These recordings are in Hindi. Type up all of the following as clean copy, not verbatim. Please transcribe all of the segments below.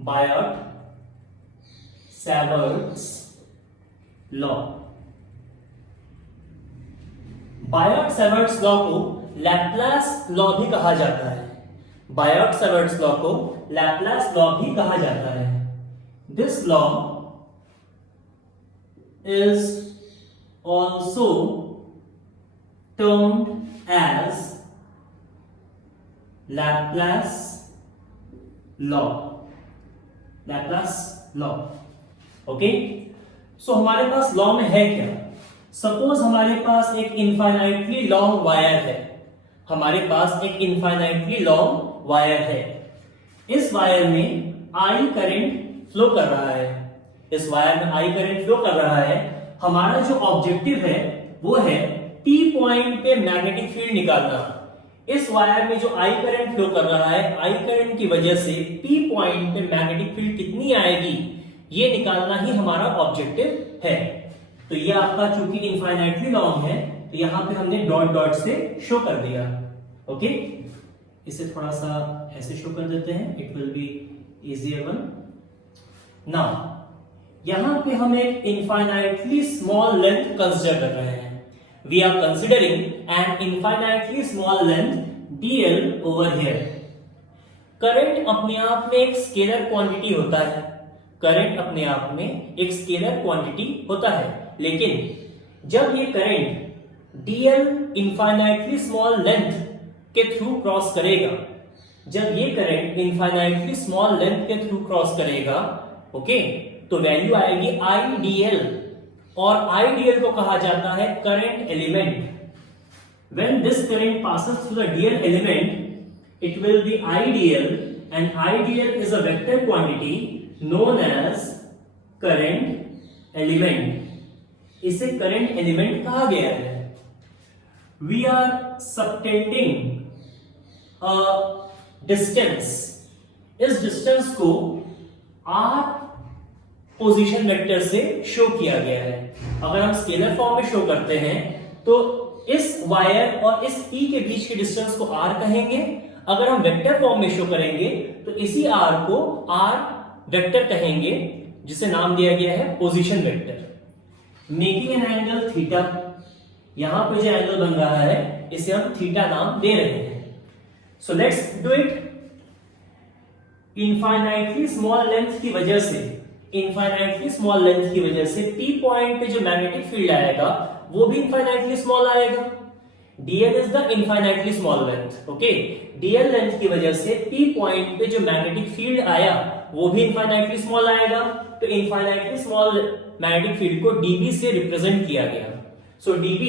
बायट Savart's law. Biot Savart's law को लैप्लास लॉ भी कहा जाता है। बायट सैवर्ट्स लॉ को लैप्लास लॉ भी कहा जाता है। This law is also termed as Laplace law. Laplace law. Okay, so हमारे पास लॉ में है क्या? सपोज हमारे पास एक इनफाइनाइटली लॉन्ग वायर है। हमारे पास एक इनफाइनाइटली लॉन्ग वायर है। इस वायर में आई करंट फ्लो कर रहा है। इस वायर में आई करंट फ्लो कर रहा है। हमारा जो ऑब्जेक्टिव है वो है पी पॉइंट पे मैग्नेटिक फील्ड निकालना। इस वायर में जो आई करंट फ्लो कर रहा है, आई करंट की वजह से पी पॉइंट पे मैग्नेटिक फील्ड कितनी आएगी ये निकालना ही हमारा ऑब्जेक्टिव है। तो ये आपका चूंकि इनफाइनाइटली लॉन्ग है तो यहां पे हमने डॉट डॉट से शो कर दिया। ओके, इसे थोड़ा सा ऐसे शो कर देते हैं, it will be easier one. Now यहां पे हम एक इनफाइनाइटली स्मॉल लेंथ कंसीडर कर रहे हैं। We are considering an infinitely small length dl over here. Current अपने आप में एक स्केलर क्वांटिटी होता है। करंट अपने आप में एक स्केलर क्वांटिटी होता है, लेकिन जब ये current dl infinitely small length के थ्रू क्रॉस करेगा, जब ये करंट इनफाइनाइटली स्मॉल लेंथ के थ्रू क्रॉस करेगा, ओके, तो वैल्यू आएगी IDL, और IDL को कहा जाता है current element. When this current passes through the DL element, it will be IDL, and IDL is a vector quantity known as current element. इसे करंट एलिमेंट कहा गया है। We are subtending a distance. इस डिस्टेंस को R पोजीशन वेक्टर से शो किया गया है। अगर हम स्केलर फॉर्म में शो करते हैं तो इस वायर और इस P के बीच के डिस्टेंस को R कहेंगे। अगर हम वेक्टर फॉर्म में शो करेंगे तो इसी R को R वेक्टर कहेंगे, जिसे नाम दिया गया है position vector. Making an angle theta, यहां पर जो एंगल बन रहा है इसे हम थीटा नाम दे रहे हैं। So let's do it. Infinitely small length की वजह से, इनफाइनाइटली स्मॉल लेंथ की वजह से P पॉइंट पे जो मैग्नेटिक फील्ड आएगा वो भी इनफाइनाइटली स्मॉल आएगा। dl is the infinitely small length. Okay, dl length की वजह से P पॉइंट पे जो मैग्नेटिक फील्ड आया वो भी इनफाइनाइटली स्मॉल आएगा। तो इनफाइनाइटली स्मॉल मैग्नेटिक फील्ड को dB से रिप्रेजेंट किया गया। So dB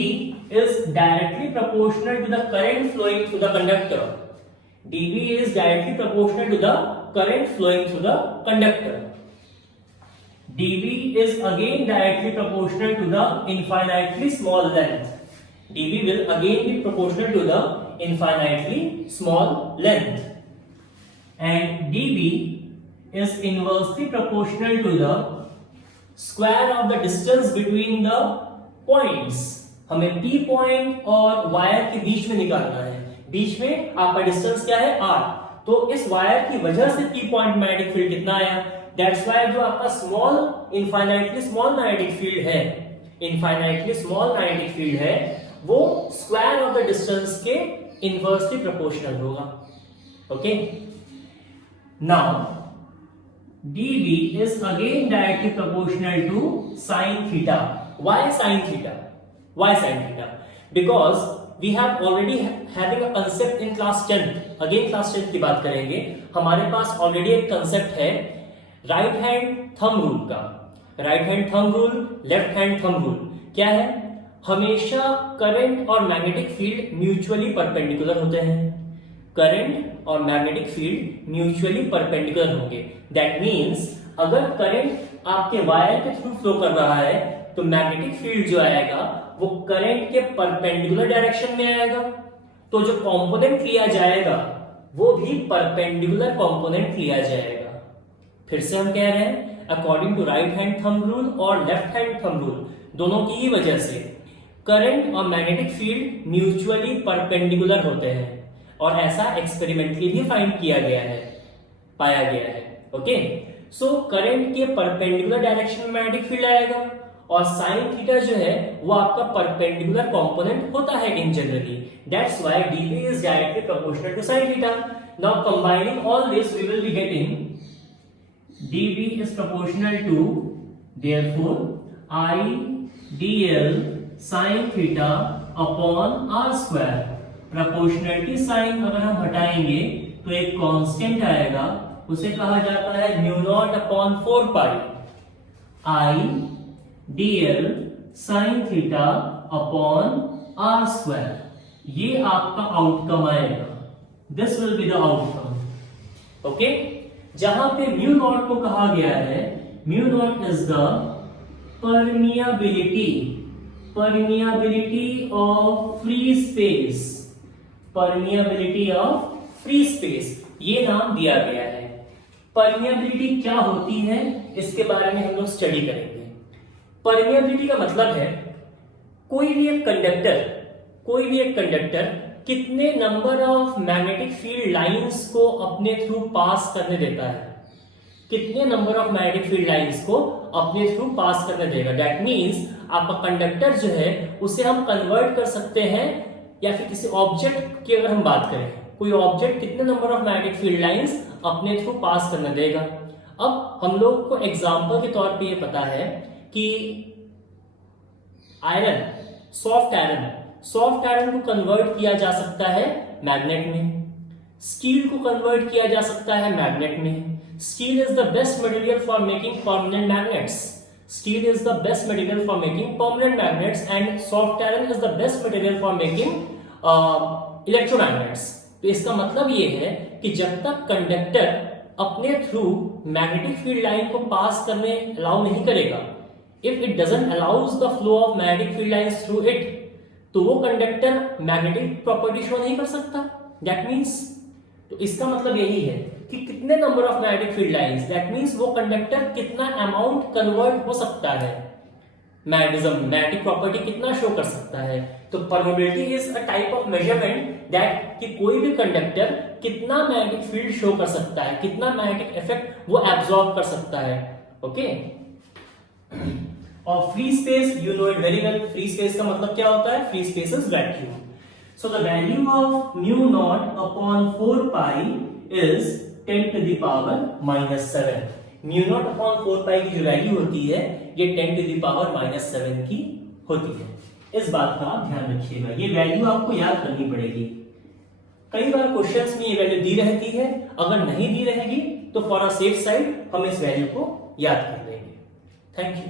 is directly proportional to the current flowing through the conductor. dB is directly proportional to the current flowing through the conductor. dB is again directly proportional to the infinitely small length. dB will again be proportional to the infinitely small length. And dB is inversely proportional to the square of the distance between the points. हमें P पॉइंट और वायर के बीच में निकालना है। बीच में आपका डिस्टेंस क्या है R। तो इस वायर की वजह से P पॉइंट मैग्नेटिक फील्ड कितना आया, दैट्स व्हाई जो आपका small infinitely small magnetic field है, इनफाइनाइटली स्मॉल मैग्नेटिक फील्ड है, वो स्क्वायर ऑफ द डिस्टेंस के इनवर्सली प्रोपोर्शनल होगा। Okay, now dB is again directly proportional to sin theta. Why sin theta? Why sin theta? Because we have already having a concept in class 10th. Again class 10th की बात करेंगे। हमारे पास ऑलरेडी एक कंसेप्ट है राइट हैंड थंब रूल का। Right hand thumb rule, left hand thumb rule क्या है? हमेशा करंट और मैग्नेटिक फील्ड म्यूचुअली परपेंडिकुलर होते हैं। करंट और मैग्नेटिक फील्ड म्यूचुअली परपेंडिकुलर होंगे। दैट मीन्स अगर करंट आपके वायर के थ्रू फ्लो कर रहा है तो मैग्नेटिक फील्ड जो आएगा वो करंट के परपेंडिकुलर डायरेक्शन में आएगा। तो जो कंपोनेंट लिया जाएगा वो भी परपेंडिकुलर कंपोनेंट लिया जाएगा। फिर से हम कह रहे हैं according to right hand thumb rule और लेफ्ट हैंड थंब रूल, दोनों की ही वजह से करंट और मैग्नेटिक फील्ड म्यूचुअली परपेंडिकुलर होते हैं। और ऐसा एक्सपेरिमेंटली भी फाइंड किया गया है, पाया गया है। ओके, सो करंट के परपेंडिकुलर डायरेक्शन में मैग्नेटिक फील्ड आएगा और साइन थीटा जो है वो आपका परपेंडिकुलर कंपोनेंट होता है in generally, that's why dp is directly proportional to sin theta. Now combining all this we will be getting dp is proportional to, therefore I dl sin theta upon r square. Proportionality sine अगर हम हटाएंगे तो एक कांस्टेंट आएगा, उसे कहा जाता है mu naught upon 4 pi I dl sin theta upon r square. ये आपका आउटकम आएगा, this will be the outcome. Okay, जहां पे म्यू नॉट को कहा गया है, mu naught is the permeability of free space, permeability of free space, ये नाम दिया गया है. परमिएबिलिटी क्या होती है इसके बारे में हम लोग स्टडी करेंगे. परमिएबिलिटी का मतलब है कोई भी एक कंडक्टर कितने number of magnetic field lines को अपने थ्रू पास करने देता है, कितने number of magnetic field lines को अपने थ्रू पास करने देगा. दैट मींस आपका कंडक्टर जो है उसे हम कन्वर्ट कर सकते हैं, या फिर किसी ऑब्जेक्ट की अगर हम बात करें, कोई ऑब्जेक्ट कितने number of magnetic field lines अपने थ्रू पास करने देगा. अब हम लोग को एग्जांपल के तौर पे ये पता है कि आयरन, सॉफ्ट आयरन को कन्वर्ट किया जा सकता है मैग्नेट में, स्टील को कन्वर्ट किया जा सकता है मैग्नेट में. Steel is the best material for making permanent magnets. Steel is the best material for making permanent magnets, and soft iron is the best material for making electromagnets. तो इसका मतलब ये है कि जब तक कंडक्टर अपने थ्रू मैग्नेटिक फील्ड लाइन को पास करने अलाउ नहीं करेगा, if it doesn't allows the flow of magnetic field lines through it, तो वो कंडक्टर मैग्नेटिक प्रॉपर्टी शो नहीं कर सकता. दैट मीन्स, तो इसका मतलब यही है कि कितने number of magnetic field lines, that means वो कंडक्टर कितना अमाउंट कन्वर्ट हो सकता है, मैग्नेटिज्म मैग्नेटिक प्रॉपर्टी कितना शो कर सकता है. तो permeability is a type of measurement that कि कोई भी कंडक्टर कितना मैग्नेटिक फील्ड शो कर सकता है, कितना मैग्नेटिक इफेक्ट वो एब्जॉर्ब कर सकता है. ओके, और free space, you know it very well. Free space का मतलब क्या होता है? Free space is vacuum. So the value of mu naught upon 4 pi is 10 to the power minus 7. Mu naught upon 4 pi की जो वैल्यू होती है ये 10 to the power minus 7 की होती है. इस बात का आप ध्यान रखिएगा, ये वैल्यू आपको याद करनी पड़ेगी. कई बार क्वेश्चंस में ये वैल्यू दी रहती है, अगर नहीं दी रहेगी तो फॉर अ सेफ साइड हम इस वैल्यू को याद कर लेंगे. Thank you.